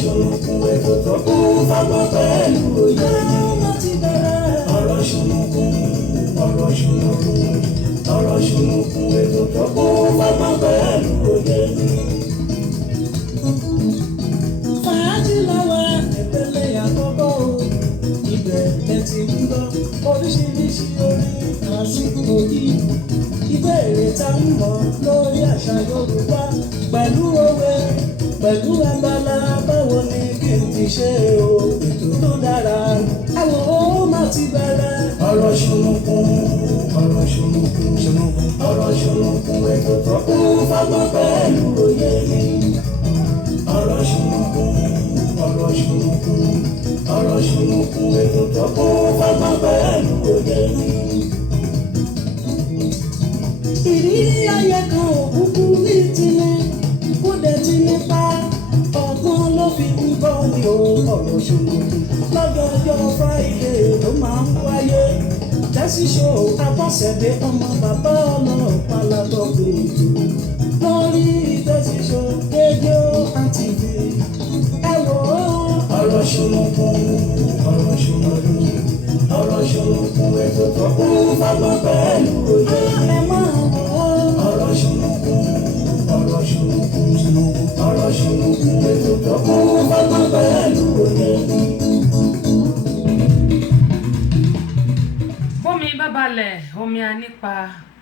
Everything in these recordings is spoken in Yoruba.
ṣùnùkùn ètò tó kún fọ́gbọ́n pẹ̀lú òye ló ti bẹ̀rẹ̀. ọ̀rọ̀ ṣùnùkùn ètò tó kún fọ́gbọ́n pẹ̀lú òye. fàájì lọ́wọ́ ìpele àkọ́kọ́ o ibẹ̀ ẹ ti ń gbọ́ oríṣiríṣi orin àsìkò yìí ìbéèrè tá ń mọ̀ lórí àṣà Yorùbá pẹ̀lú òwe pẹ̀lú abala báwo ni kí n ti ṣe o ètò tó dára àwọn ó má ti bẹ̀rẹ̀. ọ̀rọ̀ ṣùnùkùn ètò tó kún fọ́gbọ́n pẹ̀lú òye ni. ọ̀rọ̀ ṣùnùkùn ètò tó kún fọ́gbọ́n pẹ̀lú òye ni. ìrírí ayé kan òkúkú ní tilẹ̀ kó dẹ̀ ti nípa ọgbọ́n ló fi ń bọ́ ní ọ̀rọ̀ ṣùnùkùn lọ́jọ́jọ́ Friday ló máa ń wáyé. Tẹ́sí ṣó Abọ́sẹ̀dé ọmọ bàbá ọlọ́pàá látọ̀gbìn ètò lórí Tẹ́sí ṣó rédíò and TV. ẹ wò ó. ọ̀rọ̀ ṣùnùkùn ètò tó kún fọ́gbọ́n pẹ̀lú òye. ẹ máa wò ó. ọ̀rọ̀ ṣùnùkùn ètò tó kún fọ́gbọ́n pẹ̀lú òye. bómi bá balẹ̀ omi á nípa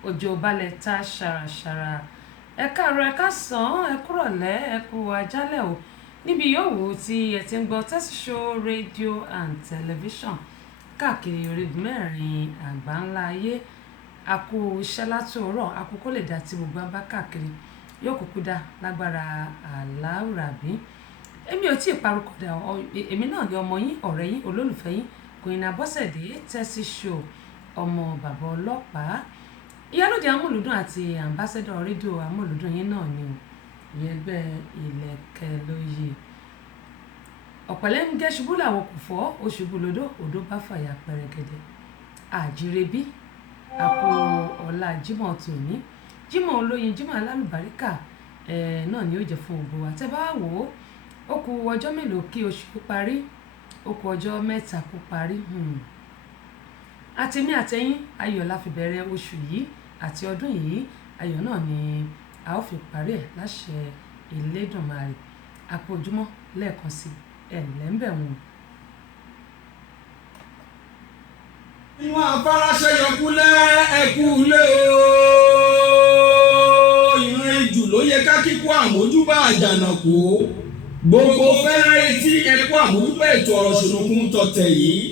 òjò balẹ̀ tá ṣàràṣàrà ẹ káàárọ̀ ẹ káàsán ẹ kúrọ̀lẹ́ ẹ kú àjálẹ̀ o níbi yòówù tí ẹ ti ń gbọ́ Tẹ́sí Show rédíò and tẹlifíṣàn káàkiri orígun mẹ́rin àgbáńlá ayé àkú iṣẹ́ látòórọ̀ àkú kó lè dá tí gbogbo bá káàkiri yóò kúkú dá lágbára Aláwùrábí. èmi ò tí ì parúkọ dà èmi náà ni ọmọ yín ọ̀rẹ́ yín olólùfẹ́ yín Queen Abọ́sẹ̀dé Tẹ́sí Show ọmọ bàbá ọlọ́pàá ìyálóde amúlùdùn àti ambassador rédíò amúlùdùn yín náà ni o ìyẹgbẹ́ ìlẹ̀kẹ̀ lóye ọ̀pẹ̀lẹ́ ń gẹ́ ṣubú làwọn kò fọ́ oṣùbù lódò odò bá fàyà pẹ̀rẹ̀gẹ̀dẹ̀ àjírẹ́bí àpò ọ̀la Jímọ̀ tòní Jímọ̀ olóyin Jímọ̀ alálùbáríkà náà ni ó jẹ́ fún gbogbo wa tẹ́ bá wò ó kù ọjọ́ mélòó kí oṣù parí ó kù ọjọ́ mẹ́ta kó parí àtèmi àtẹ̀yin ayọ̀ la fi bẹ̀rẹ̀ oṣù yìí àti ọdún yìí ayọ̀ náà ni a ó fi parí ẹ̀ láṣẹ Elédùmarè àpò ojúmọ́ lẹ́ẹ̀kan sí ẹ̀lẹ́ńbẹ̀ wọn. inú afárasẹ́ yọkúlẹ̀ ẹ̀kú lé o ìran ìjù ló yẹ ká kíkó àmójúbà àjànàkú gbogbo fẹ́rẹ́ etí ẹ̀kú àmójúbà ètò ọ̀rọ̀ ṣùnùkùn tọ̀tẹ̀ yìí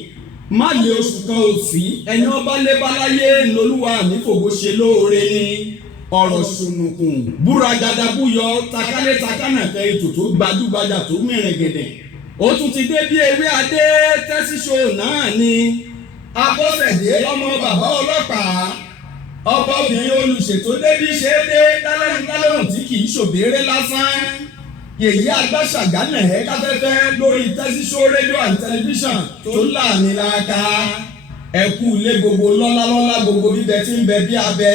má lè oṣù kan òsì ẹni ọba lébáláyé lolúwa mi fògo ṣe lóore ní ọ̀rọ̀ ṣùnùkùn búra gàdàbúyọ takálẹ̀ takánàkẹ́ ètò tó gbajúgbajà tó mìíràn gẹ̀dẹ̀ ó tún ti dé bí ewé adé Tẹ́sí Show náà ni Abọ́sẹ̀dé ọmọ bàbá ọlọ́pàá ọba obìnrin olùṣètò débi ṣe é dé dálẹ́nu tí kì í ṣòbéèrè lásán yèyí agbáṣàgánà ẹ̀ káfẹ́fẹ́ lórí Tẹ́sí Show rédíò and tẹlifíṣàn tó láàmì láàká ẹ̀kú ilé gbogbo lọ́lá gbogbo bíbẹ tí ń bẹ bí abẹ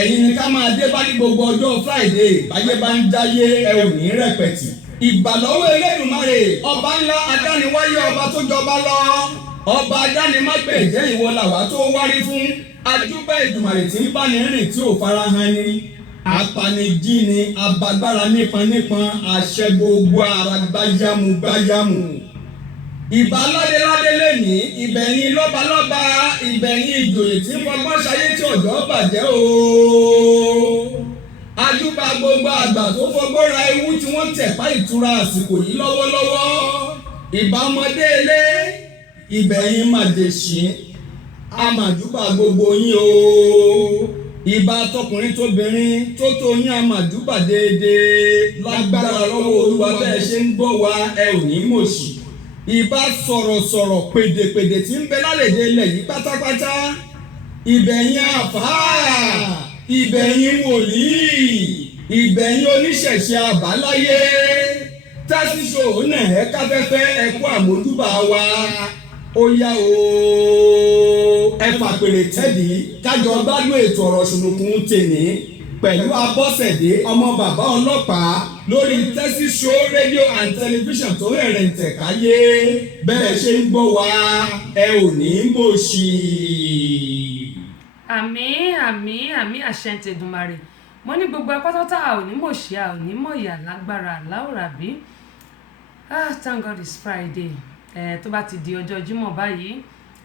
ẹ̀yin ni ká máa dé bá ní gbogbo ọjọ́ Friday báyé bá ń jáyé ẹ ò ní rẹpẹ̀tì ìbàlọ́wọ́ Elédùmarè ọba ńlá adániwáyé ọba tó jọba lọ ọba adánimágbẹ̀jẹ́ ìwọ làwá tó wárí fún ajúbà Èdùmàrè tí ń bá ní rìn tí ò farahàn ni apanijí ni abagbára nípọn àṣẹ gbogbo ara gbáyàmù ìbà ládéládé lẹ́ni ìbẹ̀yìn lọ́balọ́ba ìbẹ̀yìn ìjòyè tí fọgbọ́n ṣayé tí ọ̀dọ́ bàjẹ́ o ajúbà gbogbo àgbà tó fọgbọ́n ra ewu tí wọ́n tẹ̀pá ìtura àsìkò yìí lọ́wọ́lọ́wọ́ ìbà ọmọdé ilé ìbẹ̀yìn màjèṣí àmàjúbà gbogbo yín o ìbà tọkùnrin tóbìnrin tó tó yín àmàjúbà déédéé lágbára lọ́wọ́ Olúwa bẹ́ẹ̀ ṣe ń gbọ́ wa ẹ ò ní mòṣì ìbà sọ̀rọ̀sọ̀rọ̀ pèdèpèdè tí ń bẹ lálẹ́dẹ̀ ilẹ̀ yìí pátápátá ìbẹ̀yìn àfáà ìbẹ̀yìn wòlíì ìbẹ̀yìn oníṣẹ̀ṣe àbáláyé Tẹ́sí Show náà ẹ káfẹ́fẹ́ ẹ kú àmójúbà wa ó yá o ẹ fàpèrè tẹ́dí kájọ gbádùn ètò ọ̀rọ̀ ṣùnùkùn tèmi pẹ̀lú Abọ́sẹ̀dé ọmọ bàbá ọlọ́pàá lórí Tẹ́sí Show rédíò and tẹlifíṣàn tó rẹ̀rẹ̀ tẹ̀káyé bẹ́ẹ̀ ṣe ń gbọ́ wa ẹ ò ní mọ̀ọ́ṣì. àmín àṣẹ ń tẹ̀dùmarè mo ní gbogbo apátátá a ò ní mọ̀ọ́ṣì a ò ní mọ̀ọ́yà lágbára láwùrábí. Thank God it's Friday. Tó bá ti di ọjọ́ Jímọ̀ báyìí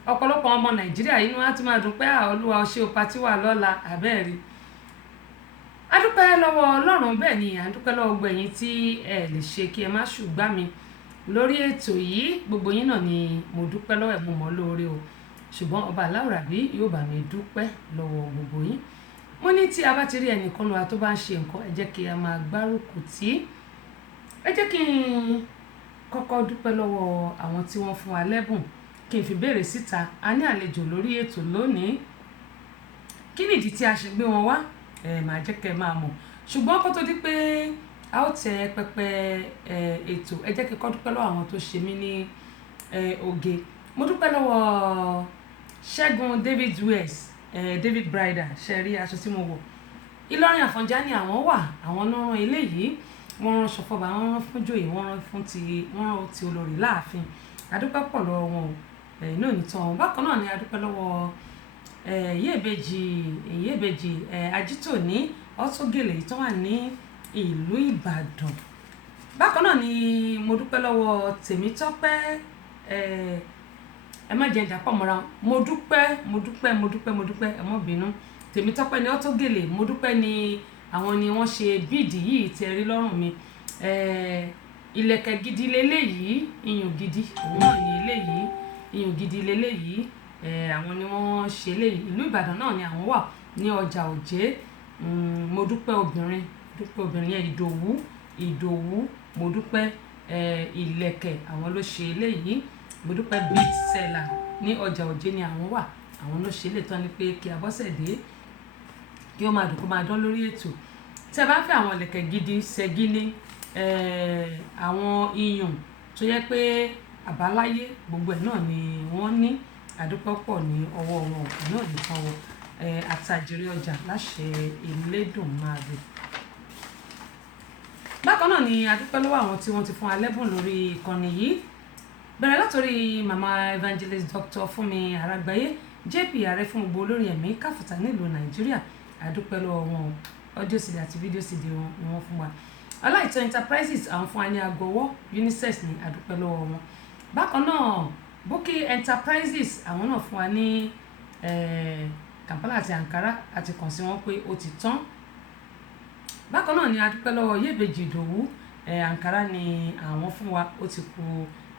ọ̀pọ̀lọpọ̀ ọmọ Nàìjíríà inú á ti máa dùn pé Olúwa ó ṣe o patí wà lọ́la àbẹ́ẹ̀rí. A dúpẹ́ lọ́wọ́ Ọlọ́run bẹ́ẹ̀ ni à ń dúpẹ́ lọ́wọ́ gbogbo ẹ̀yin tí ẹ lè ṣe kí ẹ má ṣùgbà mi lórí ètò yìí gbogbo yín náà ni mo dúpẹ́ lọ́wọ́ ẹ̀ mo mọ̀ lóore o ṣùgbọ́n ọba aláwùrábí yóò bá mi dúpẹ́ lọ́wọ́ gbogbo yín. Mo ní tí a bá ti rí ẹnìkan lọ́wọ́ tó bá ń ṣe nǹkan ẹ jẹ́ kí a máa gbárùkù tí ẹ jẹ́ kí n kọ́kọ́ dúpẹ́ lọ́wọ́ àwọn tí wọ́n fún wa lẹ́bùn kí n fi béèrè síta a ní àlejò lórí ètò lónìí kí nìdí tí a ṣe gbé wọn wá màá jẹ́ kẹ́ ẹ máa mọ̀ ṣùgbọ́n kó tó di pé a ó tẹ pẹpẹ ètò ẹ jẹ́ kí n kọ́ dúpẹ́ lọ́wọ́ àwọn tó ṣe mí ní oge mo dúpẹ́ lọ́wọ́ Ṣẹ́gun David West David Brider ṣe rí aṣọ tí mo wọ̀ Ìlọrin Àfọ̀njá ni àwọn wà àwọn náà rán eléyìí wọ́n rán ṣọfọ́ba wọ́n rán fún joyè wọ́n rán ti olórí láàfin adúpẹ́ pọ̀ lọ́wọ́ wọn iná nìtàn bákan náà ni adúpẹ́ lọ́wọ́ Ìyèbèjì Ajítòní Ọ̀túngèlè tó wà ní ìlú Ìbàdàn bákan náà ni mo dúpẹ́ lọ́wọ́ Tèmítọ́pẹ́ ẹ má jẹ́ ìdàpọ̀ mọ́ra mo dúpẹ́ ẹ má bínú Tèmítọ́pẹ́ ni Ọ̀túngèlè mo dúpẹ́ ni àwọn ni wọ́n ṣe bíìdì yìí tí ẹ rí lọ́rùn mi ìlẹ̀kẹ̀ gidi leléyìí iyùn gidi òun náà ni eléyìí iyùn gidi leléyìí àwọn ni wọ́n ṣe eléyìí ìlú Ìbàdàn náà ni àwọn wà ní ọjà Òjé mo dúpẹ́ obìnrin yẹn Ìdòwú mo dúpẹ́ ìlẹ̀kẹ̀ àwọn ló ṣe eléyìí mo dúpẹ́ beat seller ní ọjà Òjé ni àwọn wà àwọn ló ṣe eléyìí tán ni pé kí Abọ́sẹ̀dé kí ó máa dùn kó máa dán lórí ètò tí a bá fẹ́ àwọn ìlẹ̀kẹ̀ gidi ṣẹ́gíní àwọn iyùn tó yẹ pé àbáláyé gbogbo ẹ̀ náà ni wọ́n ní àdúpẹ́ pọ̀ ní ọwọ́ wọn òkú náà nìkan wọ àtàjèrè ọjà láṣẹ Elédùmarè. Bákan náà ni àdúpẹ́ lọ́wọ́ àwọn tí wọ́n ti fún alẹ́bùn lórí ìkànnì yìí bẹ̀rẹ̀ látòrí mama evangelist Dr. Fúnmi Àràgbáyé JP ààrẹ fún gbogbo olórin ẹ̀mí káfùtà nílùú Nàìjíríà àdúpẹ́ lọ́wọ́ wọn audio CD àti video CD wọn ni wọ́n fún wa Ọláìtàn Enterprises àwọn fún wa ní aago ọwọ́ Unisex ní àdúpẹ́ lọ́wọ́ wọn bákan náà Bukky Enterprises àwọn náà fún wa ní Kampala àti Ankara àti kàn sí wọn pé ó ti tán bákan náà ni àdúpẹ́ lọ́wọ́ Ìyèbèjì Ìdòwú Ankara ni àwọn fún wa ó ti kù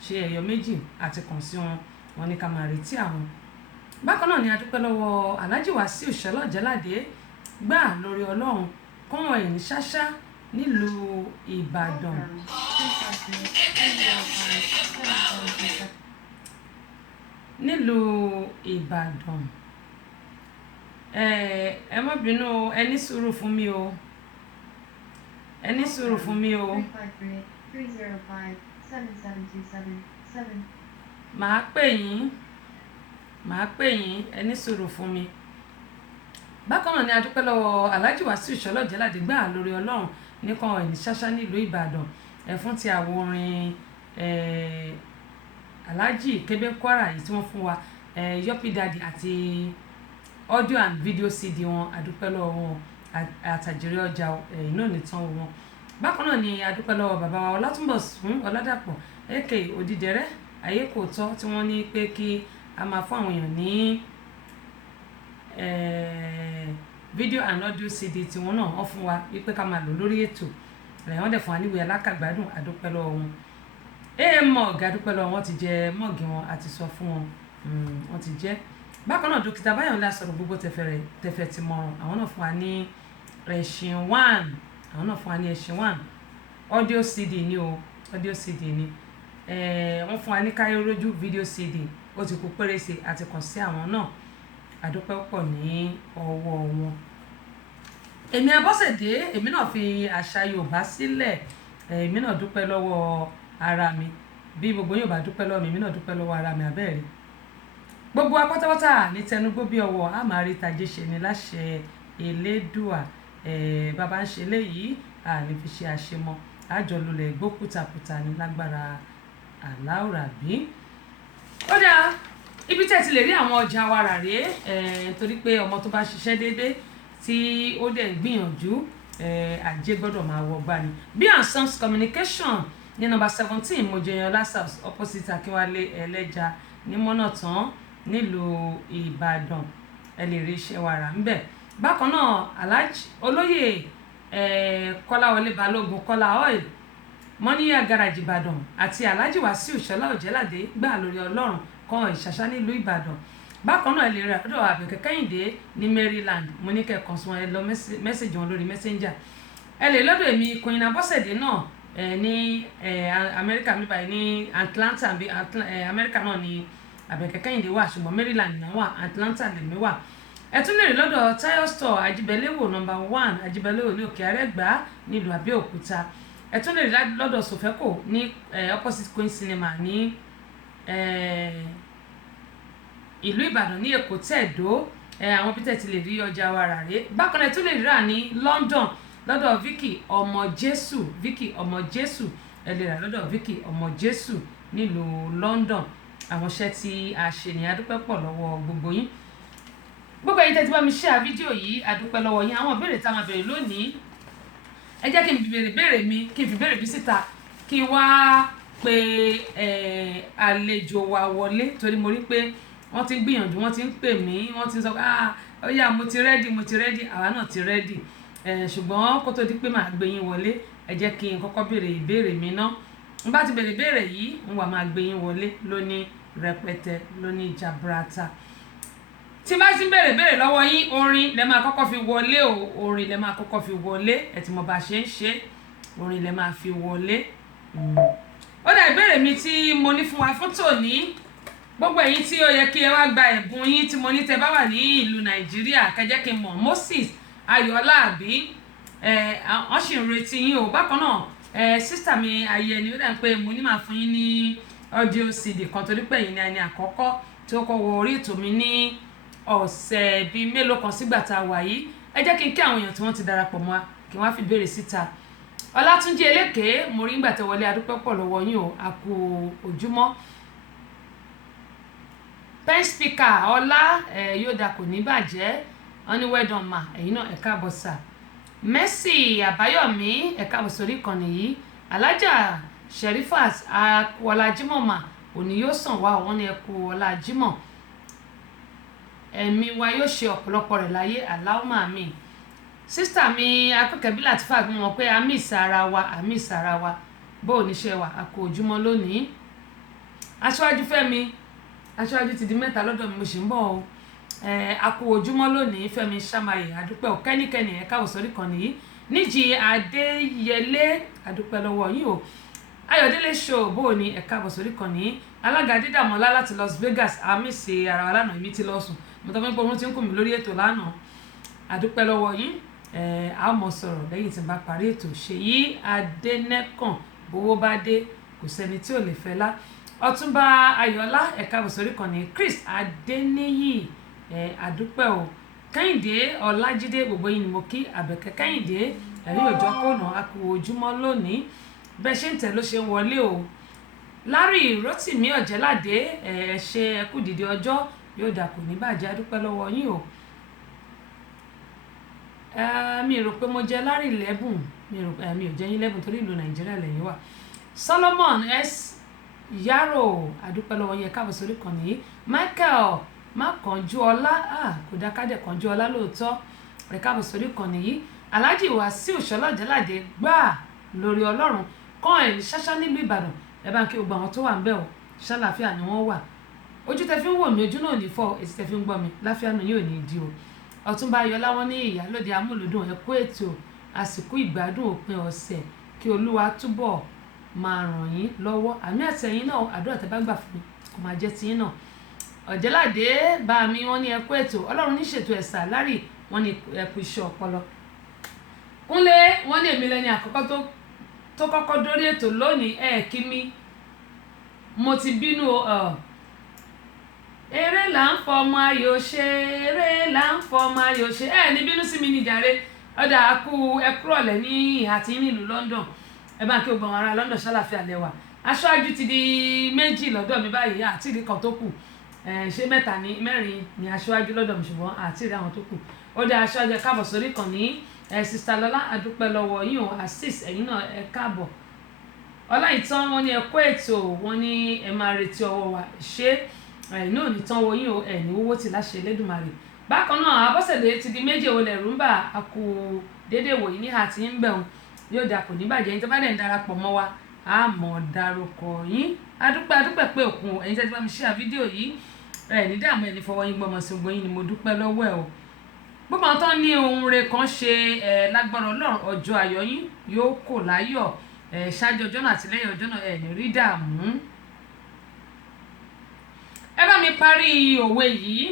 ṣe ẹyọ méjì àti kàn sí wọn ní ká máa retí àwọn bákan náà ni àdúpẹ́ lọ́wọ́ Alhaji Wasiu Ṣọlọ́jẹ́ládé gbà lórí Ọlọ́run kọ́wọ́n ẹ̀yìn ṣáṣá nílùú Ìbàdàn ẹ má bínú ẹ ní sùúrù fún mi o màá pè yín ẹ ní sùúrù fún mi bákan náà ni adúpẹ́ lọ́wọ́ Alhaji Wasiu Ṣọlọ́jẹ́ládé gbà lórí Ọlọ́run nìkan ẹ̀ní ṣáṣá nílùú Ìbàdàn fún ti àwo orin Alhaji Kébé Kwara yìí tí wọ́n fún wa Yopi Daddy àti audio and video CD wọn adúpẹ́ lọ́wọ́ wọn àtàjèrè ọjà iná nìtàn wọn bákan náà ni adúpẹ́ lọ́wọ́ bàbá wa Ọlátúnbọ̀sún Ọládàpọ̀ aka Odídẹrẹ́ ayé kò tọ́ tí wọ́n ní pé kí a máa fún àwọn èèyàn ní video and audio CD tí wọ́n náà wọ́n fún wa wípé ká máa lò lórí ètò wọ́n dẹ̀ fún wa níwèé alákàgbádùn adúpẹ́ lọ́wọ́ wọn mọ́ọ̀gì adúpẹ́ lọ́wọ́ wọn ti jẹ mọ́ọ̀gì wọn àti sọ fún wọn wọ́n ti jẹ́ bákan náà dókítà Báyọ̀lá sọ̀rọ̀ gbogbo tẹ̀fẹ̀ ti mọ̀ràn àwọn náà fún wa ní ẹ̀sìn 1 audio CD ni o audio CD ni wọ́n fún wa ní Káyọ̀rójú video CD ó ti kú pérése àti kàn sí àwọn náà àdúpẹ́ pọ̀ ní ọwọ́ wọn. Èmi Abọ́sẹ̀dé èmi náà fi àṣà Yorùbá sílẹ̀ èmi náà dúpẹ́ lọ́wọ́ ara mi bí gbogbo Yorùbá dúpẹ́ lọ́wọ́ mi èmi náà dúpẹ́ lọ́wọ́ ara mi abẹ́rẹ́ gbogbo apátápátá ní tẹnugbó bí ọwọ́ a máa rí tajé ṣe ni láṣẹ Elédùà bàbá ń ṣe léyìí àní fi ṣe àṣemọ àjọlulẹ̀ gbó kùtàkùtà ní lágbára aláwòrábí. Ó dáa, ibi tẹ́ ti lè rí àwọn ọjà wa rà rèé, torí pé ọmọ tó bá ṣiṣẹ́ déédéé tí ó dẹ̀ gbìyànjú ajé gbọ́dọ̀ máa wọ gbá ni. B&Sons Communication ní nọ́mbà 17 Mojoyinlọlá South opposite Akínwálé Ẹlẹ́ja ní Mọ́nàtán nílùú Ìbàdàn. Ẹ lè rí iṣẹ́ wa rà ńbẹ̀. Bákan náà Alhaji Olóyè Kọ́láwọlé Balógun Kọ́lá Oil Mọ́níyà Garage Ìbàdàn àti Alhaji Wàsíù Ṣọlá Òjẹ́ládé gbà lórí Ọlọ́run kan Ìṣàṣà nílùú Ìbàdàn. Bákan náà ẹ lè rí ọ̀dọ̀ Àbẹ̀kẹ́ Kẹ́hìndé ní Maryland. Mo ní kẹ́kọ̀ọ́ sún ẹ lọ mẹ́sẹ̀jì wọn lórí Messenger. Ẹ lè lọ́dọ̀ èmi Queen Abọ́sẹ̀dé náà ní Amẹ́ríkà mi báyìí ní Atlanta Amẹ́ríkà náà ní Àbẹ̀kẹ́ Kẹ́hìndé wà, ṣùgbọ́n Maryland náà wà, Atlanta lèmi wà. Ẹ tún lè rí lọ́dọ̀ Tayo Store Ajibelewo number 1 Ajibelewo ní Òkè Àrẹ́gbá nílùú Abẹ́òkúta. Ẹ tún lè rí lọ́dọ̀ Sofeco ní opposite Queen Cinema ní ìlú Ìbàdàn ní Èkó Tẹ̀dó. Àwọn bí tẹ́ ti lè rí ọjà wa rà rèé. Bákan náà ẹ tún lè rí rà ní London lọ́dọ̀ Vicky Ọmọ Jésù. Ẹ lè rà lọ́dọ̀ Vicky Ọmọ Jésù nílùú London. Àwọn iṣẹ́ tí a ṣe ní adúpẹ́ pọ̀ lọ́wọ́ gbogbo yín. Gbogbo ẹ̀yin tẹ́ ti bá mi share fídíò yìí adúpẹ́ lọ́wọ́ yín. Àwọn ìbéèrè tá a máa bẹ̀rẹ̀ lónìí, ẹ jẹ́ kí n béèrè mi kí n fi béèrè bí síta kí n wá pe àlejò wa wọlé, torí mo rí pé wọ́n ti ń gbìyànjú, wọ́n ti ń pè mí, wọ́n ti ń sọ pé ó yá mo ti rẹ́dì, àwa náà ti rẹ́dì. Ṣùgbọ́n kó tó di pé màá gbé yín wọlé, ẹ jẹ́ kí n kọ́kọ́ béèrè ìbéèrè mi ná. N bá ti béèrè ìbéèrè yìí, n wá máa gbé yín wọlé lóní rẹpẹtẹ, lóní jaburata. Tí bá ti béèrè ìbéèrè lọ́wọ́ yín, orin lẹ máa kọ́kọ́ fi wọlé o, orin lẹ máa kọ́kọ́ fi wọlé. Ẹ ti mọ̀ bá ṣe ń ṣe, orin lẹ máa fi wọlé. Ó dà ìbéèrè mi tí mo ní fún wa fún tòní. Gbogbo ẹ̀yin tí ó yẹ kí ẹ wá gba ẹ̀bùn yín tí mo ní tẹ́ bá wà ní ìlú Nàìjíríà, kẹ́ jẹ́ kí n mọ̀. Moses Ayọ̀lá àbí wọ́n sì ń retí yín o. Bákan náà sísítà mi Ayẹni, ó dà pé mo ní máa fún yín ní audio CD kan, torí pé ẹ̀yin ni ẹni àkọ́kọ́ tí ó kọ́ wọ orí ètò mi ní ọ̀sẹ̀ bíi mélòó kan sígbà tá a wà yìí. Ẹ jẹ́ kí n kí àwọn èèyàn tí wọ́n ti darapọ̀ mọ́ wa kí wọ́n á fi béèrè síta. Ọlátúnjí Eléké, mo rí ìgbà tẹ́ wọlé adúpẹ́ pọ̀ lọ́wọ́ yín o, a kú ojúmọ́. Pen speaker Ọlá yóò dà kò ní bàjẹ́, wọ́n ní well done ma, ẹ̀yin náà ẹ káàbọ̀ sà. Mercy Àbáyọ̀mí ẹ káàbọ̀ sórí ìkànnì yìí. Alájà Sherifat Ọlájímọ̀mà òní yóò sàn wá, wọ́n ní ẹ kú Ọlájímọ̀. Ẹ̀mí wa yóò ṣe ọ̀pọ̀lọpọ̀ rẹ̀ láyé, Allahumma àmín. Sísítà mi Akẹ́kẹ̀bí Latifat mọ̀ pé àmì ìsara wa bó o níṣẹ́ wa, a kú ojúmọ́ lónìí. Aṣíwájú Fẹ́mi, aṣíwájú ti di mẹ́ta lọ́dọ̀ mi, mo sì ń bọ̀ o. A kú ojúmọ́ lónìí. Fẹ́mi Ṣàmáyé adúpẹ́ o. Kẹ́nikẹ́ni ẹ káwọ̀ sórí kan nìyí. Níjì Adéyẹlé adúpẹ́ lọ́wọ́ yín o. Ayọ̀délé show bó o ní ẹ káwọ̀ sórí kan nìyí. Alága Dídàmọ́lá láti Las Vegas, àmì ṣe ara wa lánàá, èmi ti lọ sùn, mo tọ́ fún pé wọ́n ti ń kù mí lórí ètò lánàá. Adúpẹ́ lọ́wọ́ yín. A ó mọ̀ sọ̀rọ̀ lẹ́yìn tí n bá parí ètò. Ṣèyí Adénẹ́kàn, bówó bá dé kò sẹ́ni tí ò lè fẹ́ lá. Ọ̀túnba Ayọ̀lá ẹ káàbọ̀ sórí kan ní. Chris Adéníyì adúpẹ́ o. Kẹ́hìndé Ọlájídé, gbogbo yín ni mo kí. Àbẹ̀kẹ́ Kẹ́hìndé ẹ̀rí òjò kóònà, a kú ojúmọ́ lónìí. Bẹ́ẹ̀ ṣe ń tẹ̀ ló ṣe ń wọlé o. Larry Rotimi Ọ̀jẹ́ládé ṣe ẹ kú dìde ọjọ́, yóò dà kò ní bàjẹ́, adúpẹ́ lọ́wọ́ yín o. Mi rò pé mo jẹ Larry lẹ́bùn, mi ò jẹ́ yín lẹ́bùn torí ìlú Nàìjíríà lẹ́yìn wà. Solomon S Yaro adúpẹ́ lọ́wọ́ yín, ẹ káàbọ̀ sórí kan nìyí. Michael Mákànjúọlá, kò dá kádẹ Kànjúọlá lóòótọ́, ẹ káàbọ̀ sórí kan nìyí. Alhaji Wàsíù Ṣọlá Òjẹ́ládé gbà lórí Ọlọ́run kan ẹ̀ ṣáṣá nílùú Ìbàdàn. Ẹ bá ń kí gbogbo àwọn tó wà ń bẹ̀ o, ṣàlàáfíà ni wọ́n wà. Ojú tẹ fi ń wò mí, ojú náà ò ní fọ́, etí tẹ fi ń gbọ́ mi, láfíà náà yóò ní di o. Ọ̀túnba Ayọ̀lá wọn ní Ìyálóde amúlùdùn, ẹ kú ètò àsìkò ìgbádùn òpin ọ̀sẹ̀, kí Olúwa túbọ̀ máa ràn yín lọ́wọ́. Àmì àtẹ̀yìn náà, àdúrà tẹ́ bá gbà fún mi kò máa jẹ́ tiyín náà. Ọ̀jẹ́ládé bá mi wọ́n ní ẹ kú ètò, Ọlọ́run ní ṣètò ẹ̀sà. Larry wọ́n ní ẹ kú iṣẹ́ ọpọlọ. Kúnlé wọ́n ní èmi lẹ́ni àkọ́kọ́ tó kọ́kọ́ dórí ètò lónìí, kí mi, mo ti bínú o. Eré là ń fọmọ ayò ṣe, eré là ń fọmọ ayò ṣe. Ní bínú sí mi ní jàre. Ọ̀dà akú ẹkúrọ̀lẹ́ ní ìhà tí nílùú London. ẹ bá kí gbogbo àwọn ará London ṣàlàfíà lẹ́wà aṣáájú ti di méjì lọ́dọ̀ mi báyìí àti ìdí kan tó kù ṣé mẹ́rin ni aṣáájú lọ́dọ̀ mi ṣùgbọ́n àti ìdí àwọn tó kù ó dé aṣáájú ẹ káàbọ̀ sórí ìkànnì sista Lọ́lá àdúpẹ́ lọ́wọ́ yín o assist ẹ̀yin náà ẹ káàbọ̀ Ọláìtàn wọn ní ẹ kó ètò wọn ní ẹ máa retí ọwọ́ wa ṣé ẹ̀yin náà ní tán wo yín o ẹ̀ ní owó tí láṣẹ Elédùmarè bákan náà Abọ́sẹ̀dé ti di méje olè rúmbà àkú déédéé wòyí ní àti ń bẹ̀rùn yóò dà kò ní bàjẹ́ yín tó bá dẹ̀ ń darapọ̀ mọ́ wa a mọ̀ dárúkọ yín adúpẹ́ pé òkun ẹ̀yin tẹ́tí bá mi ṣíà fídíò yìí ẹ̀ ní dààmú ẹ̀ ní fọwọ́ yín gbọmọ sí gbóyin ni mo dúpẹ́ lọ́wọ́ ẹ̀ o gbogbo àwọn tó ní ohun rẹ̀ kan ṣe lágbára Ọlọ́run ọjọ́ ayọ̀ yín yóò kò láyọ̀ ṣáájú ọjọ́ náà àti lẹ́yìn ọjọ́ náà ẹ̀ ní rí dààmú. ẹ bá mi parí òwe yìí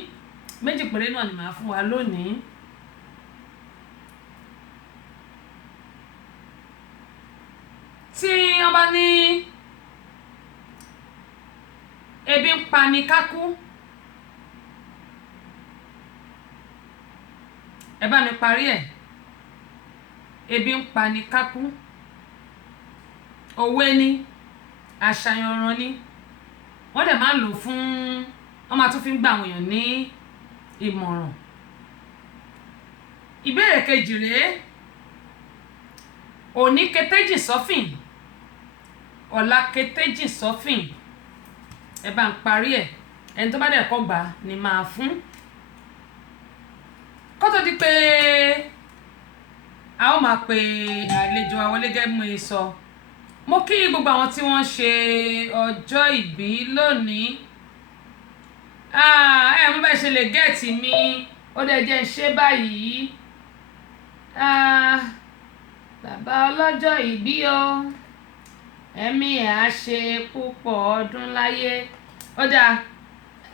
méjì péré náà ni màá fún wa lónìí. tí wọ́n bá ní ebi ń pa ni ká kú ẹ bá mi parí ẹ̀ ebi ń pa ni ká kú òwe ni àṣàyàn ọ̀ràn ni wọ́n dẹ̀ máa lò fún wọ́n máa tún fi ń gba àwọn èèyàn ní ìmọ̀ràn. ìbéèrè kejì rèé òní ketéjì sọ́fìn ọ̀la ketéjì sọ́fìn ẹ bá ń parí ẹ̀ ẹni tó bá dẹ̀ kọ́ gbà ni máa fún. kó tó di pé a ó máa pe àlejò àwọn gẹ́gẹ́ mú i sọ mo kí gbogbo àwọn tí wọ́n ṣe ọjọ́ ìbí lónìí ẹ mú bẹ́ẹ̀ ṣe lè gẹ́ẹ̀tì mi ó dẹ̀ jẹ́ ń ṣe báyìí bàbá ọlọ́jọ́ ìbí o ẹ̀mí ẹ̀ á ṣe púpọ̀ ọdún láyé ó dáa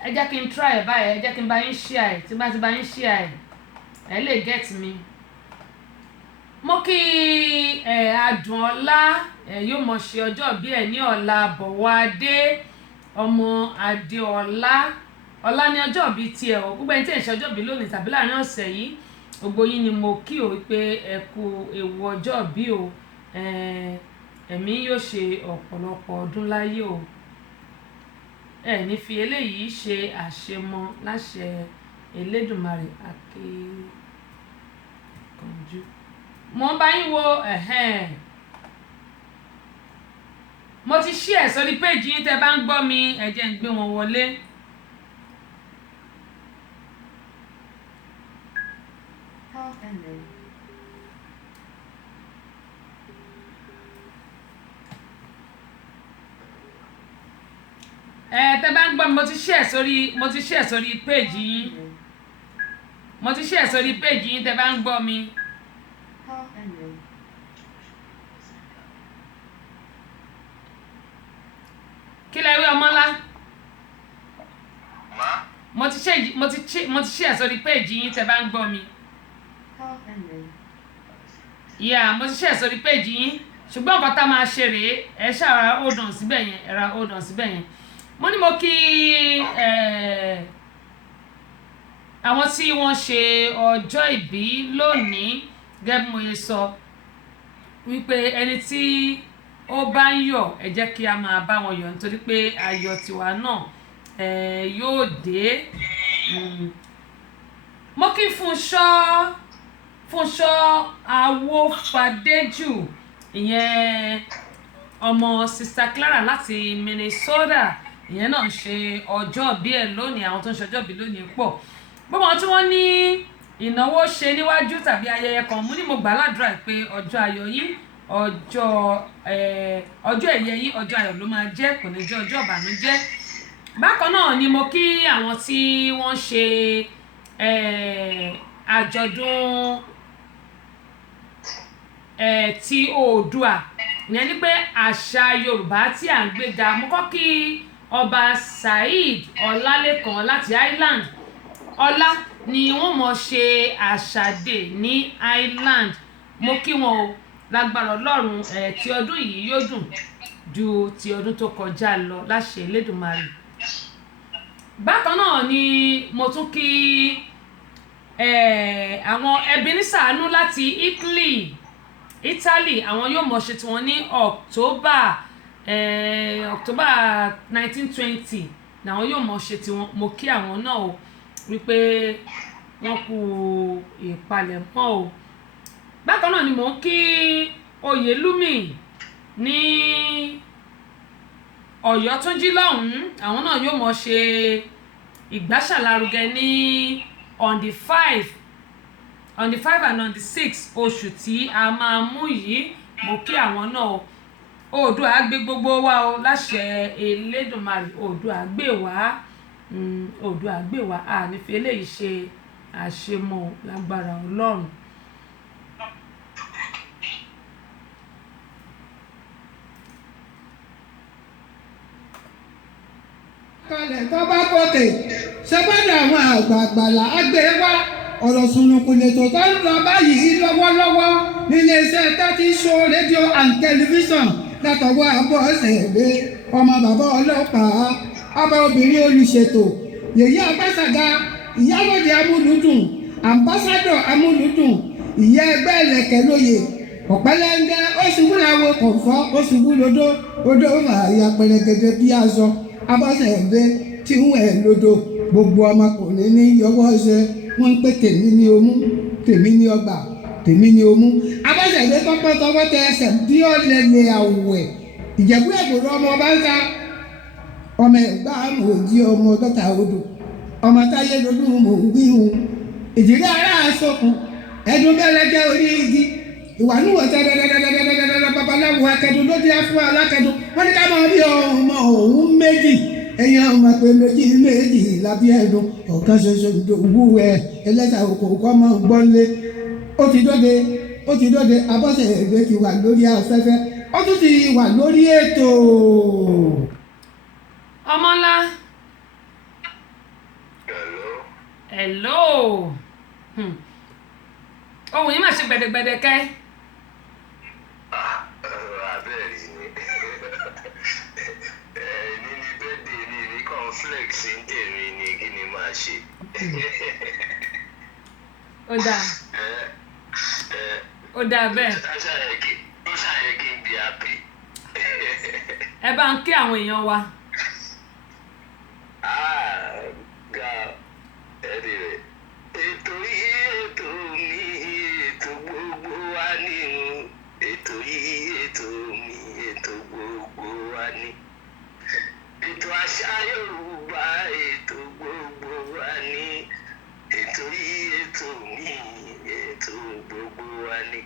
ẹ jẹ́ kí n try ẹ̀ báyìí ẹ jẹ́ kí n bá yín share ẹ̀ tí bá ti bá yín share ẹ̀ ẹ lè get mi. mo kí Adùnọlá yóò mọ̀ ṣe ọjọ́ bí ẹ̀ ní ọ̀la Bọ̀wádé ọmọ Adéọlá ọ̀la ní ọjọ́ bí tiẹ̀ o gbogbo ẹni tí ẹ̀ ń ṣe ọjọ́ bí lónìí tàbí láàrin ọ̀sẹ̀ yìí gbogbo yín ni mo kí o pé ẹ kú ewu ọjọ́ bí o ẹ̀mí yóò ṣe ọ̀pọ̀lọpọ̀ ọdún láyé o ẹ ní fi eléyìí ṣe àṣemọ láṣẹ Elédùmarè akékanjú. mo bá yín wo mo ti share sórí péjì yín tẹ́ bá ń gbọ́ mi ẹ jẹ́ ń gbé wọn wọlé. tẹ́ bá ń gbọ́ mo ti share sórí péjì yín tẹ́ bá ń gbọ́ mi. kí lẹ wí ọmọlá mo ti share sórí péjì yín tẹ́ bá ń gbọ́ mi. mo ti share sórí péjì yín ṣùgbọ́n nǹkan tá a máa ṣe rèé ẹ ṣàrà hold on síbẹ̀ yẹn mo ní mo kí àwọn tí wọ́n ṣe ọjọ́ ìbí lónìí gẹ́gẹ́ bí mo yẹ sọ wípé ẹni tí ó bá ń yọ̀ ẹ jẹ́ kí a máa bá wọn yọ̀ nítorí pé ayọ̀ tiwa náà yóò dé. mo kí Fúnṣọ́ Awófadéjù ìyẹn ọmọ sista Clara láti Minnesota ìyẹn náà ń ṣe ọjọ́ bí ẹ̀ lónìí àwọn tó ń ṣe ọjọ́ bí lónìí pọ̀ gbogbo àwọn tí wọ́n ní ìnáwó ṣe níwájú tàbí ayẹyẹ kan mú ní mo gbà ládùúrà pé ọjọ́ ayọ̀ yín ọjọ́ ẹ̀yẹ yín ọjọ́ ayọ̀ ló máa jẹ́ kò ní jẹ́ ọjọ́ ìbànújẹ́. bákan náà ni mo kí àwọn tí wọ́n ṣe àjọ̀dún ti Oòduà ìyẹn ni pé àṣà Yorùbá tí à ń gbéga mo kọ́ kí ọba Saheed Ọlálékan láti Ireland ọlá ni wọ́n mọ̀ ṣe àṣàdé ní Ireland mo kí wọn o lágbára Ọlọ́run ti ọdún yìí yóò dùn ju ti ọdún tó kọjá lọ láṣẹ Elédùmarè. bákan náà ni mo tún kí àwọn Ebenezer Àánú láti Italy Italy àwọn yóò mọ̀ ṣe tiwọn ní October 1920 làwọn yóò mọ̀ ṣe tiwọn. Mo kí àwọn náà o wípé wọ́n kú ìpalẹ̀mọ́ o. Bákan náà ni mò ń kí Oyèlúmì ní Ọ̀yọ́túnjí lọ́hùn-ún, àwọn náà yóò mọ̀ ṣe ìgbásàlárugẹ ní on the 5 and on the 6 oṣù tí a máa mú yìí. Mo kí àwọn náà o. Oòduà á gbé gbogbo wa o láṣẹ Elédùmarè. Oòduà á gbé wa, Oòduà á gbé wa, a ní fi eléyìí ṣe àṣemọ lágbára Ọlọ́run. kalẹ̀ tó bá gòkè ṣẹ́gbẹ́dọ̀ àwọn àgbààgbà là á gbé wá ọ̀rọ̀ sunukun lè tó tó ń lọ báyìí lọ́wọ́lọ́wọ́ níléeṣẹ́ 30 Show rédíò and tẹlifíṣàn látọwọ́ Abọ́sẹ̀dé ọmọ bàbá ọlọ́pàá ọba obìnrin olùṣètò yèyí Agbáṣàga ìyálòdì amúlùdùn ambassadọ̀ amúlùdùn ìyá ẹgbẹ́ ẹlẹ́kẹ̀ lóye ọ̀pẹ́lẹ́ńgẹ́ oṣù wúláwo kọ̀ọ̀fọ́ oṣù wúlódó odò àyà pẹ̀lẹ́gẹ̀dẹ̀ bí aṣọ Abọ́sẹ̀dé tí ń wẹ̀ lódò gbogbo ọmọkùnrin ní yọwọ́ ṣe wọ́n ń pè tèmi ní omú tèmi ní ọgbà tèmi ní omú. Abọ́sẹ̀dé tọ́pọ́ tọwọ́ tẹ ẹsẹ̀ bí ọ̀lẹ́lẹ̀ àwẹ̀ Ìjẹ̀bú Ẹ̀gbọ́dọ̀ ọmọ bá ń ta ọmọ ẹ̀gbá mòjí ọmọ dọ́ta odò ọmọ táyé lolú mò ń gbíhun ìdílé ará àsọkùn ẹdun bẹ́ẹ̀ jẹ́ orí igi ìwà níwọ̀ tẹ́lẹ̀lẹ́lẹ́lẹ́lẹ́lẹ́ babaláwo akẹ́dùn ló dé fún alákẹ́dùn wọ́n ní ká máa bí ọmọ òun méjì ẹ̀yìn ọmọ pé méjì lábí ẹ̀dùn ọ̀kan ṣoṣo ìdòwú ẹlẹ́sà òkòkò ọmọ gbọ́nlé ó ti dóde Abọ́sẹ̀dé ti wà lórí afẹ́fẹ́ ó tún ti wà lórí ètò. Ọmọlá. Hello. Ohun yìí mà ṣe gbẹ̀dẹ̀gbẹ̀dẹ̀ kẹ́. Abẹ́rẹ́ ni ní bẹ́ẹ̀dẹ̀ mi ní conflex ń tèmi ni kí ni máa ṣe. Ó dáa bẹ́ẹ̀. Ó ṣàyẹ kí n bí happy. Ẹ bá ń kí àwọn èèyàn wa. Ga ẹ̀rí rẹ̀. Ètò yìí ètò mi ètò gbogbo wa ni o. Ètò yìí ètò mi ètò gbogbo wa ni. Ètò àṣà Yorùbá ètò gbogbo wa ni. Ètò yìí ètò mi ètò gbogbo wa ni.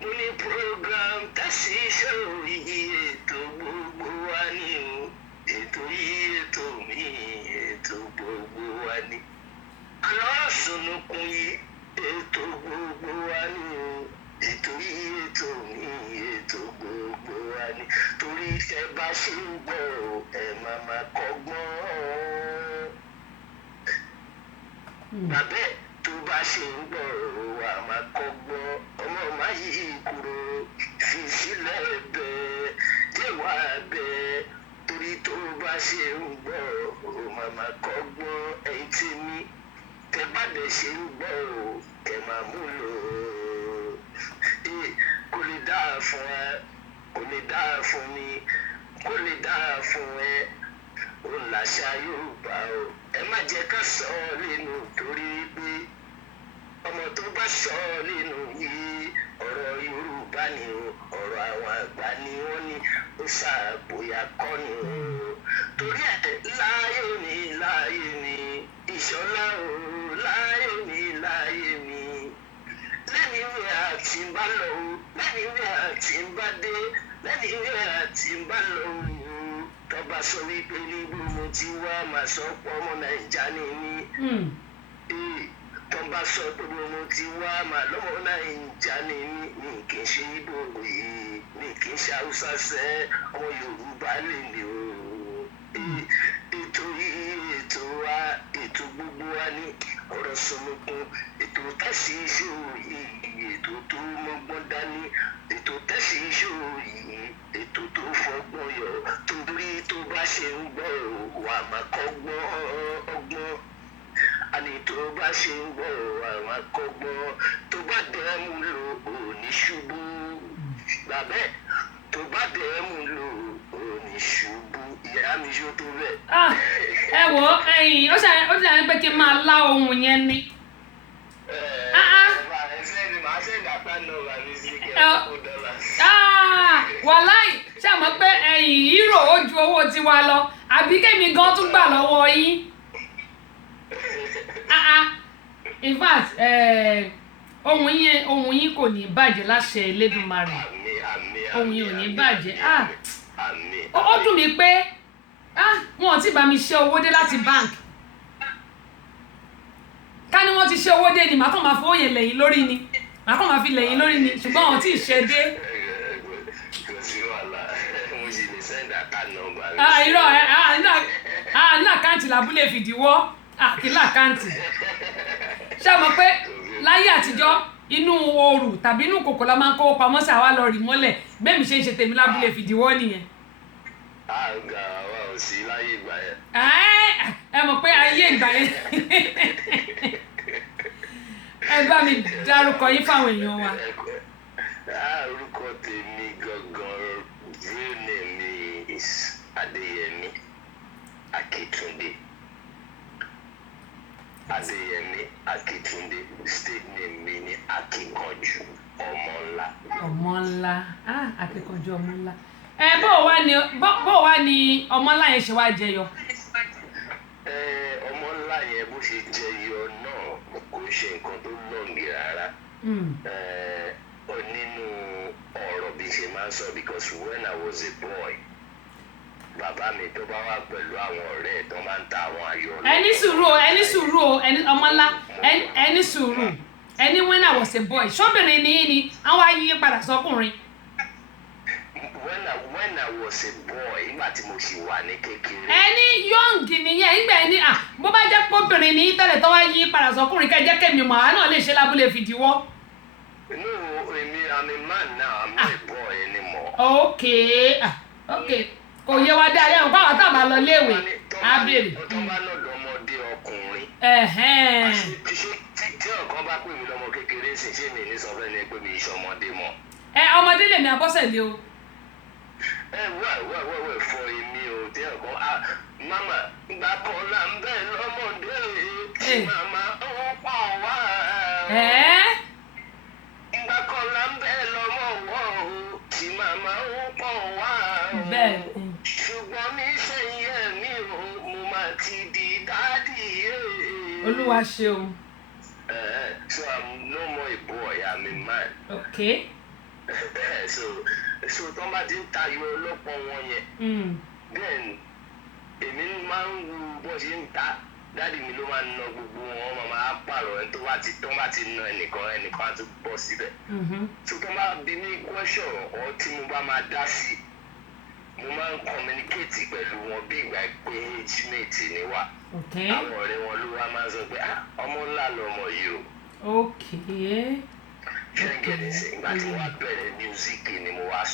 Mo ní program 30 Show yìí ètò gbogbo wa ni o. Ètò yìí ètò mi ètò gbogbo wa ni. Àlọ́ sunukun yìí ètò gbogbo wa ni o. Ètò yìí ètò mi ètò gbogbo wa ni. Torí tẹ́ bá ṣe ń gbọ́ ẹ máa kọ́gbọ́n. Bàbá tó bá ṣe ń gbọ́ wà máa kọ́gbọ́n. Ọmọ máa yí kúrò fi sílẹ̀ bẹ́ẹ̀ jẹ́wọ́ bẹ́ẹ̀. Torí tó bá ṣe ń gbọ́ máa kọ́gbọ́n ẹ̀yìn tí mi. Tẹ́ bá dẹ̀ ṣe ń gbọ́ ẹ máa mú lò. Kò lè dáa fún ẹ, kò lè dáa fún mi, kò lè dáa fún ẹ. Òun làṣà Yorùbá o. Ẹ má jẹ́ ká sọ ọ́ lẹ́nu torí pé ọmọ tó bá sọ ọ́ lẹ́nu yìí ọ̀rọ̀ Yorùbá ni o. Ọ̀rọ̀ àwọn àgbà ni wọ́n ní ó ṣàbòyà kọ́ ni o. Torí ẹ̀ láyé mi Ìṣọ̀lá o láyé mi lẹ́ni ìwé àti ń bá lọ o lẹ́ni ìwé àti ń bá dé lẹ́ni ìwé àti ń bá lọ o. Tọ́ba sọ wípé níbo mo ti wá màá sọ pé ọmọ Nàìjà ni mí. Tọ́ba sọ pé mo ti wá màá lọ́mọ Nàìjà ni mí. Mi kì í ṣe Ìgbò yìí, mi kì í ṣe Haúsá sẹ́, ọmọ Yorùbá lè mi o. Ètò yìí ètò wa ètò gbogbo wa ní ọ̀rọ̀ sunukun. Ètò 30 Show yìí ètò tó mọ́gbọ́n dání. Ètò 30 Show yìí ètò tó fọgbọ́n yọ. Torí tó bá ṣe ń gbọ́ wà máa kọ́gbọ́n ọgbọ́n. àní tó bá ṣe ń gbọ́ àwọn akọ́gbọ́n tó bá dẹ̀ mú lò òní ṣubú bàbẹ́ tó bá dẹ̀ mú lò òní ṣubú ìyá mi ṣó tó bẹ́ẹ̀. ẹ wo ẹ̀yin ó ṣàyẹn pé kí n máa lá ohun yẹn ni. Wàláì ṣe mọ̀ pé ẹ̀yin hírò ó ju owó tiwa lọ àbí kémi gan tún gbà lọ́wọ́ yín. In fact ohun yín kò ní bàjẹ́ láṣẹ Elédùmarè ohun yín ò ní bàjẹ́. Ó dùn mí pé wọn ò tí bá mi ṣe owó dé láti bank ká ní wọ́n ti ṣe owó dé ni màá kàn máa fowó yẹn lẹ́yìn lórí ni màá kàn máa fi lẹ́yìn lórí ni ṣùgbọ́n wọn ò tí ì ṣe dé. Irọ́ ní àkáǹtì làbúlé fìdíwọ́ kí lákáǹtì ṣé mọ̀ pé láyé àtijọ́ inú ooru tàbí inú kòkò la máa ń kówó pamọ́ sí àwa lọ rì mọ́lẹ̀ bẹ́ẹ̀ mi ṣe ń ṣe tèmi lábúlé fìdíwọ́ nìyẹn. àgbà wa ò sí láyé ìgbà yẹn. ẹ mọ̀ pé ayé ìgbà yẹn ẹ bá mi dárúkọ yín fáwọn èèyàn wa. orúkọ tèmi gangan real name is Adéyẹmí Akíntúndé. Adéyẹmí Akíntúndé, state name mi ni Akíkanjú Ọmọńlá. Ọmọńlá, Akíkanjú Ọmọńlá. Bó wá ni Ọmọńlá yẹn ṣe wá jẹyọ? Ọmọńlá yẹn bó ṣe jẹyọ náà kò ṣe nǹkan tó lọ́ǹgì rárá. Nínú ọ̀rọ̀ bí ṣe máa ń sọ because when I was a boy bàbá mi tó bá wà pẹ̀lú àwọn ọ̀rẹ́ tó máa ń ta àwọn ayọ̀. ẹni sùúrù o Ọmọńlá ẹni sùúrù ẹni when I was a boy ṣọ́bìnrin ni àwọn ayé padà sọkùnrin. when I was a boy nígbà tí mo ṣì wà ní kékeré. ẹni yọ̀ǹgì nìyẹn nígbà ẹni bó bá jẹ́ pọ́bìnrin ní tẹ́lẹ̀ tó wá yí padà sọkùnrin kẹ́ jẹ́ kẹ́mi mọ̀ àá náà lè ṣe lábúlé fìdíwọ́. No, I'm a man now. I'm not a boy anymore. Okay. Kò yé wa dá yẹn nǹkan àwọn tábà lọ léèwé á béèrè. Ọtọ́ bá náà lọ́mọdé ọkùnrin. Tí ọ̀kan bá pè mí lọ́mọ kékeré sì ṣé mi ní sọ fẹ́ ni pé mi ìṣọmọdé mọ́. Ọmọdé lèmi Abọ́sẹ̀dé o. Wẹ́ẹ̀ fọ èmi o tí ọ̀kan mama ìgbà kan là ń bẹ̀ lọ́mọdé tí màmá ń pọ̀ wá. Ìgbà kan là ń bẹ̀ lọ́mọ wọ́ o tí màmá ń pọ̀ wá. Bẹ́ẹ̀ ṣùgbọ́n mi ṣe yẹ mí o mo máa ti di dáàdì yé. Olúwa ṣeun. So I'm no more a boy, I'm a man. Okay. So tó bá ti ń tayọ ọlọ́pọ̀ wọn yẹn. Then èmi máa ń wo bó ṣe ń ta dáàdì mi ló máa ń ná gbogbo wọn máa pààrọ̀ ẹni tó bá ti ná ẹnìkan á tún bọ̀ síbẹ̀. So tó bá bí ní question ọ̀ tí mo bá máa dá sí mo máa ń communicate pẹ̀lú wọn bí ìgbà pé age mate ni wá. Àwọn ọ̀rẹ́ wọn ló wá máa ń sọ pé ọmọ ńlá lọmọ yìí o. Ṣẹ́ńgẹ̀dì sí ìgbà tí wọ́n á bẹ̀rẹ̀ music ni mo wá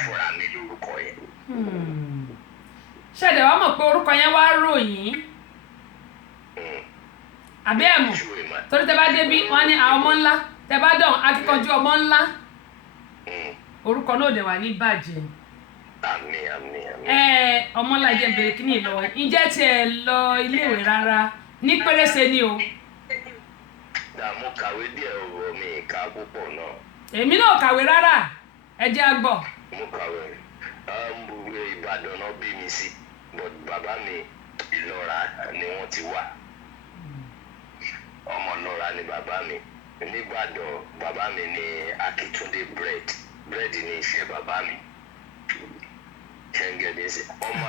fúnra mi lórúkọ yẹn. Ṣẹ̀dẹ̀ wá mọ̀ pé orúkọ yẹn wá ròyìn àbí ẹ̀ mọ̀ torí tẹ bá débi wọ́n ní àwọn ọmọ ńlá tẹ bá dán Akíkanjú ọmọ ńlá orúkọ náà dẹ̀ wà ní bàjẹ́. Ọmọńlá jẹ́ bèrè kí ni ìlọ́wọ́ ǹjẹ́ tí ẹ lọ iléèwé rárá ní pérése ni o. Mo kàwé díẹ̀ ọ̀rọ̀ mi ìka púpọ̀ náà. Èmi náà kàwé rárá ẹ jẹ́ àgbọ̀. Mo kàwé Ìbàdàn náà bí mi sí but bàbá mi Ìlọra ni wọ́n ti wá. Ọmọ Ìlọra ni bàbá mi. Nígbàdàn bàbá mi ní Akíntúndé bread ní iṣẹ́ bàbá mi. Ṣẹ́ńgẹ̀dẹ̀ sí ọmọ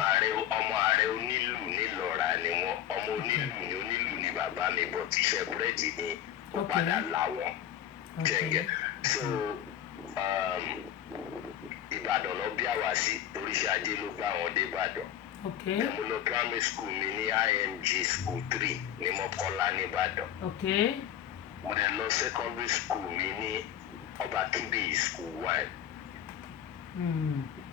ààrẹ onílù nílọra ni wọ́n ọmọ onílù ní bàbá mi bọ̀ tíṣẹ́ búrẹ́dì ni ó padà láwọn Ṣẹ́ńgẹ̀. So Ìbàdàn lọ bí àwa sí oríṣi ajé ló gbá àwọn dé Ìbàdàn. Mo lọ primary school mi ní IMG school 3 ní Mọ́kọ́lá nìbàdàn. Mo dẹ̀ lọ secondary school mi ní Ọba Kíbí school 1.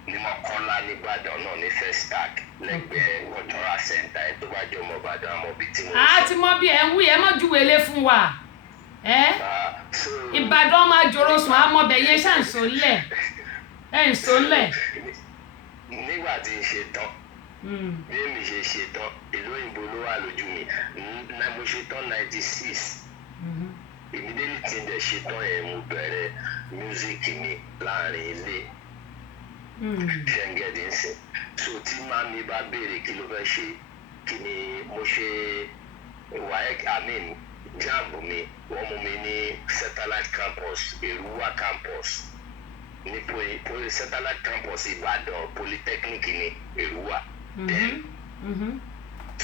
ní Mọ́kọ́lá nìbàdàn náà ní Festac lẹ́gbẹ̀ẹ́ cultural center ẹ̀ tó bá jẹ́ ọmọ Ìbàdàn àmọ́ bí tí mo sọ. a ti mọ bí ẹ ń wí ẹ mọ júwèlé fún wa Ìbàdàn máa jòrò sùn àmọ́ bẹ̀ yẹn ṣáà ń sọ lẹ̀ ẹ̀ ń sọ lẹ̀. nígbà tí n ṣe tán bí èmi ṣe tán ìlú òyìnbó ló wà lójú mi mo ṣe tán 96 immediately tí n dẹ̀ ṣe tán yẹn mo bẹ̀rẹ̀ music mi láàrin ilé ṣẹ́ngẹ̀dì ń sìn so tí màmí bá béèrè kí ló fẹ́ ṣe kí ni mo ṣe jamb mi wọ́n mú mi ní satellite campus Èrúwà campus ní satellite campus Ìbàdàn polytechnic ní Èrúwà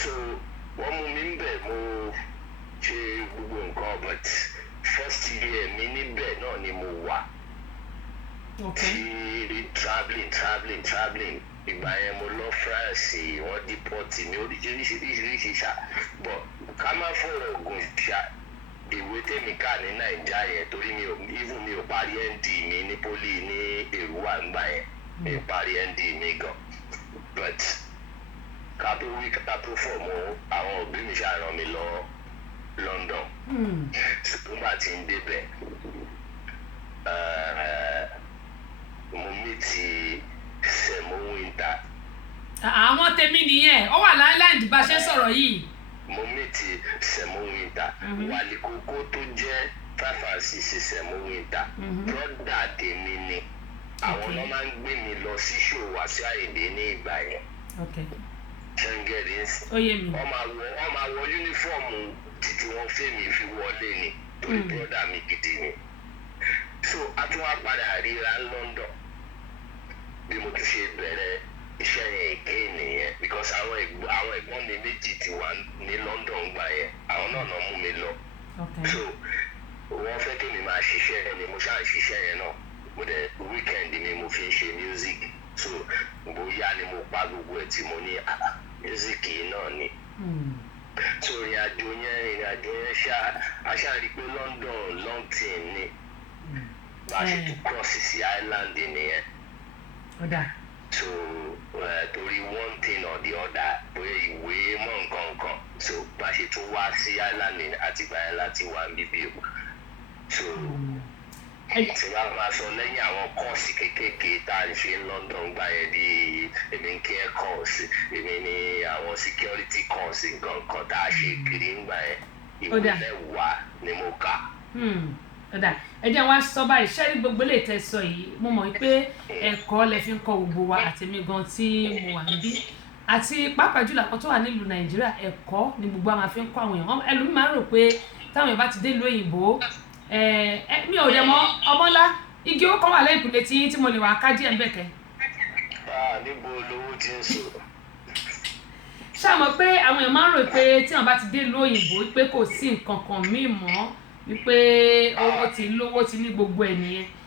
so wọ́n mú mi níbẹ̀ mo ṣe gbogbo nǹkan but first year mi níbẹ̀ náà ni mo wà tí travelling ìgbà yẹn mo lọ France wọ́n deport mi oríṣiríṣi ṣá but ká má fọ̀rọ̀ ògùn ṣá ìwé tèmi kà ní Nàìjíríà yẹn torí mi ò parí ND mi ní poli ní Èrúwà ńgbà yẹn mi ò parí ND mi gan but ká tó fọ̀ mọ́ àwọn òbí mi ṣàràn mi lọ London nígbà tí ń débẹ̀ mo meet Sẹ̀mó Winter. àwọn tèmi nìyẹn ó wà láńláńdì bá ṣe sọ̀rọ̀ yìí. mo meet Sẹ̀mó Winter Wálé Kókó tó jẹ́ 5 and 6 Sẹ̀mó Winter brọ́dà tèmi ni àwọn náà máa ń gbé mi lọ sí show Wasiu Ayinde ní ìgbà yẹn. ṣẹ́ngẹ̀dì ń sìn wọ́n máa wọ yúnífọ́ọ̀mù títí wọ́n fẹ́mi fi wọlé ni torí brọ́dà mi gidi ni so a tún wá padà ríra London bí mo tún ṣe bẹ̀rẹ̀ iṣẹ́ yẹn again nìyẹn because àwọn ẹ̀gbọ́n mi méjì ti wà ní London gbà yẹn àwọn náà mú mi lọ so wọ́n fẹ́ kí mi máa ṣiṣẹ́ yẹn ni mo ṣáà ń ṣiṣẹ́ yẹn náà mo dẹ̀ weekend ni mo fi ń ṣe music so bóyá ni mo pa gbogbo ẹ̀ tí mo ní music yìí náà ni so ìrìnàjò yẹn ṣáà rí pé London long thing ni bá a ṣe tún cross sí Ireland nìyẹn. So torí one thing or the other bóyá ìwé mọ̀ nǹkan so bá a ṣe tún wá sí Ireland àtìgbà yẹn láti wá níbí o so tí wàá máa sọ lẹ́yìn àwọn kọ́ọ̀sì kéékèèké tá a ṣe ní London gbà yẹn bí èmi ń care course èmi ní àwọn security course nǹkan tá a ṣe kiri ńgbà yẹn ìwé mẹ́wàá ni mo kà. ẹ jẹ́ wá sọ báyìí ṣẹ́rí gbogbo lè tẹ́ sọ yìí mo mọ̀ pé ẹ̀kọ́ lẹ fi ń kọ́ gbogbo wa àtèmi gan tí mo wà níbí àti pàápàá jùlọ àwọn tó wà nílùú Nàìjíríà ẹ̀kọ́ ni gbogbo àwọn máa fi ń kọ́ àwọn èèyàn ẹlòmíì máa ń rò pé táwọn èèyàn bá ti dé ìlú òyìnbó mi ò dẹ̀ mọ̀ Ọmọlá igi owó kan wà lẹ́yìn ìpínlẹ̀ tí mo lè wà ká díẹ̀ ń bẹ̀kẹ́. níbo lówó ti ń sọ. ṣáà mọ̀ pé àwọn èèyàn máa ń rò pé tí wọ́n bá ti dé ìlú òyìnbó pé kò sí nǹkan kan míì mọ́ wípé ó ti lówó ti ní gbogbo ẹ̀ nìyẹn